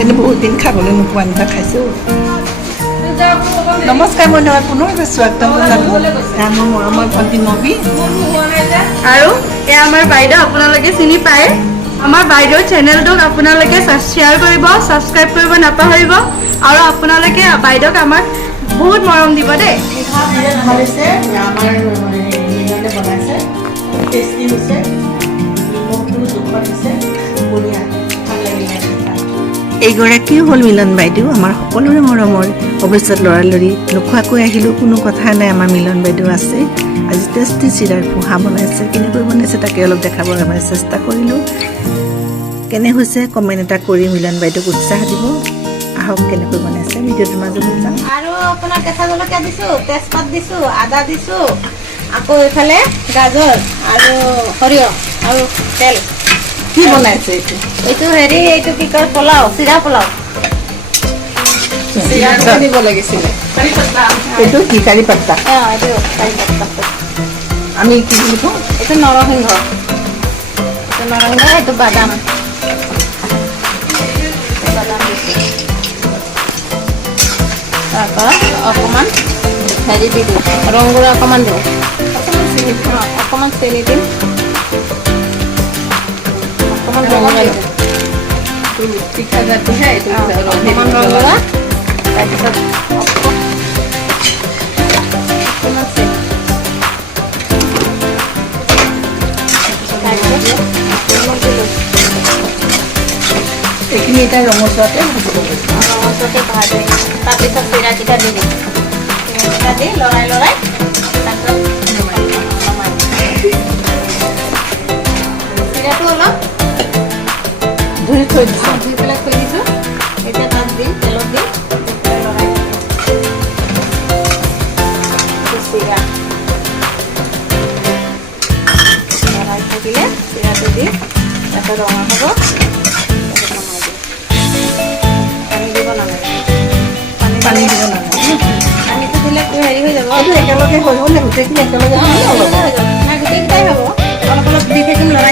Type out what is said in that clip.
কিন্তু বহুত দিন খাবলৈ নোপোৱা নিচিনা খাইছোঁ। নমস্কাৰ, মই পুনৰ স্বাগতম জনালোঁ মোৰ মৰমৰ ভণ্টি নবী। আৰু এয়া আমাৰ বাইদেউ, আপোনালোকে চিনি পায়। আমাৰ বাইদেউৰ চেনেলটোক আপোনালোকে শ্বেয়াৰ কৰিব, ছাবস্ক্ৰাইব কৰিব নাপাহৰিব। আৰু আপোনালোকে বাইদেউক আমাক বহুত মৰম দিব দেই। ভাল হৈছে, আমাৰ মিলনে বনাইছে, টেষ্টি হৈছে, নিমখটো জোখত দিছে, ধুনীয়া, ভাল লাগিলে। এইগৰাকীও হ'ল মিলন বাইদেউ, আমাৰ সকলোৰে মৰমৰ ভৱিষ্যত লৰালৰি। নোখোৱাকৈ আহিলেও কোনো কথা নাই, আমাৰ মিলন বাইদেউ আছে। আজি টেষ্টি চিৰাৰ পোহা বনাইছে, কেনেকৈ বনাইছে তাকে অলপ দেখাবৰ কাৰণে চেষ্টা কৰিলোঁ। কেনে হৈছে কমেণ্ট এটা কৰি মিলন বাইদেউক উৎসাহ দিব। আহক কেনেকৈ বনাইছে ভিডিঅ'টোৰ মাজত যাম। আৰু আপোনাৰ কেঁচা জলকীয়া দিছোঁ, তেজপাত দিছোঁ, আদা দিছোঁ, আকৌ এইফালে গাজৰ আৰু সৰিয়হ আৰু তেল। কি বনাইছে এইটো? এইটো হেৰি, এইটো কি কয়, পোলাও, চিৰা পোলাও। চিৰা দিব লাগিছিলে। এইটো কি কাৰি পাত্তা? এইটো কাৰি পাত্তা। আমি কি বুলি কওঁ? এইটো নৰসিংহ, এইটো বাদাম। তাৰপৰা অকণমান হেৰি দি দিওঁ, ৰংগুড়া অকণমান দিওঁ, অকণমান চেনি দিম, অকণমান ৰঙগুড়া দিম, অকণমান ৰংগুড়া, তাৰপিছত অকণমান চেনি, এইখিনি এতিয়া ৰঙচুৱাতে ৰঙচুৱাতে ভাজি, তাৰপিছত চিৰাকেইটা দি দিম, চিৰাকেইটা দি লৰাই লৰাই তাৰপিছত চিৰাটো অলপ ধুই থৈ দিছোঁ। ধুই পেলাই থৈ দিছোঁ। এতিয়া তাত দিম, তেলত দিম, লৰাই চিৰা লৰাই থাকিলে চিৰাটো দি তাৰপিছত ৰঙা হ'ব। পানী দিব নালাগে। পানীটো দিলে হেৰি হৈ যাব, এইটো একেলগে হৈ গ'ল নে গোটেইখিনি একেলগে গোটেইকেইটাই হ'ব। অলপ অলপ দি থাকিম, লৰাই